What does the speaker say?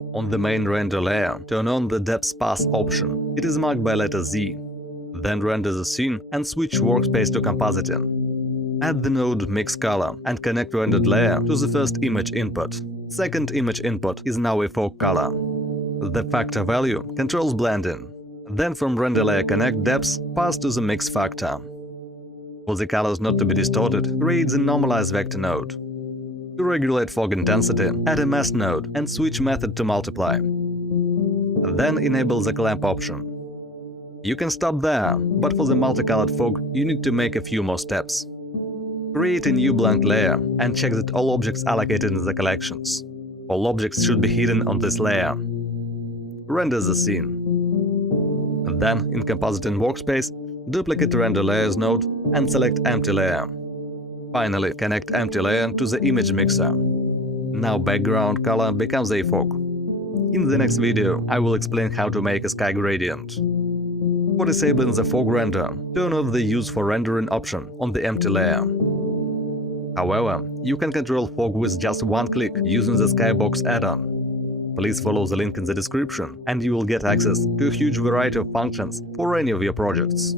On the main render layer, turn on the Depth Path option. It is marked by letter Z. Then render the scene and switch workspace to compositing. Add the node Mix Color and connect rendered layer to the first image input. Second image input is now a fog color. The factor value controls blending. Then from render layer connect depth path to the mix factor. For the colors not to be distorted, create the normalize vector node. To regulate fog intensity, add a mask node and switch method to multiply. Then enable the clamp option. You can stop there, but for the multicolored fog you need to make a few more steps. Create a new blank layer and check that all objects allocated in the collections. All objects should be hidden on this layer. Render the scene. Then, in Compositing workspace, duplicate render layers node and select empty layer. Finally, connect empty layer to the image mixer. Now background color becomes a fog. In the next video, I will explain how to make a sky gradient. For disabling the fog render, turn off the Use for Rendering option on the empty layer. However, you can control fog with just one click using the Skybox add-on. Please follow the link in the description and you will get access to a huge variety of functions for any of your projects.